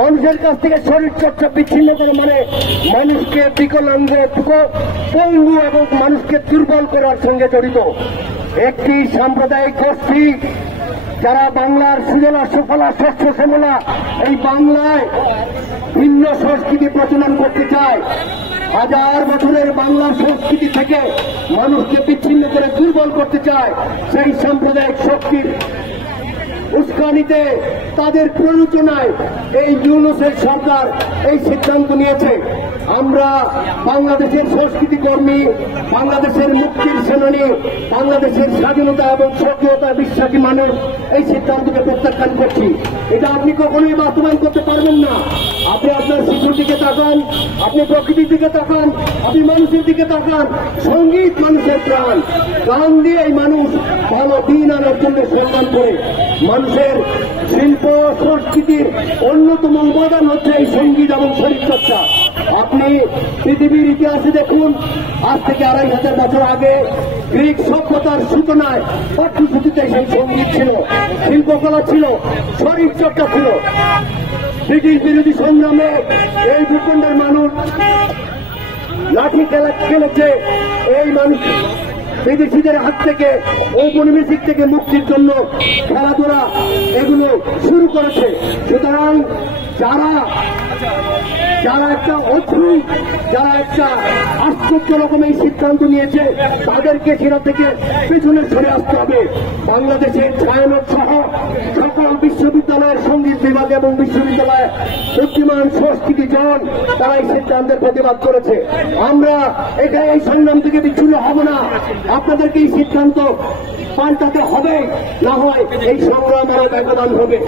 মানুষের কাছ থেকে শরীর চর্চা বিচ্ছিন্ন করে, মানে মানুষকে বিকলাঙ্গ, পঙ্গু এবং মানুষকে দুর্বল করার সঙ্গে জড়িত একটি সাম্প্রদায়িক গোষ্ঠী, যারা বাংলার সুজলা সুফলা শস্য শ্যামলা এই বাংলায় ভিন্ন সংস্কৃতি প্রচলন করতে চায়। হাজার বছরের বাংলার সংস্কৃতি থেকে মানুষকে বিচ্ছিন্ন করে দুর্বল করতে চায়। সেই সাম্প্রদায়িক শক্তির উস্কানিতে, তাদের প্ররোচনায় এই ইউনূসের সরকার এই সিদ্ধান্ত নিয়েছে। আমরা বাংলাদেশের সংস্কৃতি কর্মী, বাংলাদেশের মুক্তির সেনানী, বাংলাদেশের স্বাধীনতা এবং স্বকীয়তা বিশ্বাসী মানুষ এই সিদ্ধান্তকে প্রত্যাখ্যান করছি। এটা আপনি কখনোই বাস্তবায়ন করতে পারবেন না। আপনি আপনার শিশুর দিকে তাকান, আপনি প্রকৃতির দিকে তাকান, আপনি মানুষের দিকে তাকান। সঙ্গীত মানুষের প্রাণ, গান দিয়ে এই মানুষ ভালো দিন আনার জন্য সম্মান করে। মানুষের শিল্প সংস্কৃতির অন্যতম উপাদান হচ্ছে এই সঙ্গীত এবং শরীরচর্চা। আপনি পৃথিবীর ইতিহাসে দেখুন, আজ থেকে 2500 বছর আগে গ্রিক সভ্যতার সূচনায় পাঠ্যসূচিতে সেই সঙ্গীত ছিল, শিল্পকলা ছিল, শরীরচর্চা ছিল। ব্রিটিশ বিরোধী সংগ্রামে এই ভূখণ্ডের মানুষ লাঠি খেলেছে। এই মানুষ বিদেশিদের হাত থেকে, ঔপনিবেশিক থেকে মুক্তির জন্য খেলাধুলা এগুলো শুরু করেছে। সুতরাং যারা একটা অদ্ভুত, যারা একটা আশ্চর্য রকম এই সিদ্ধান্ত নিয়েছে, তাদেরকে সেটা থেকে পেছনে সরে আসতে হবে। বাংলাদেশের ছায়ানট সহ সকল বিশ্ববিদ্যালয়ের সঙ্গীত বিভাগ এবং বিশ্ববিদ্যালয়ে বুদ্ধিমান সংস্কৃতিজন তারা এই সিদ্ধান্তের প্রতিবাদ করেছে। আমরা এখানে এই সংগ্রাম থেকে বিচ্ছিন্ন হব না। আপনাদেরকে এই সিদ্ধান্ত পাল্টাতে হবে, না হয় এই সংগ্রাম আরো ব্যবধান হবে।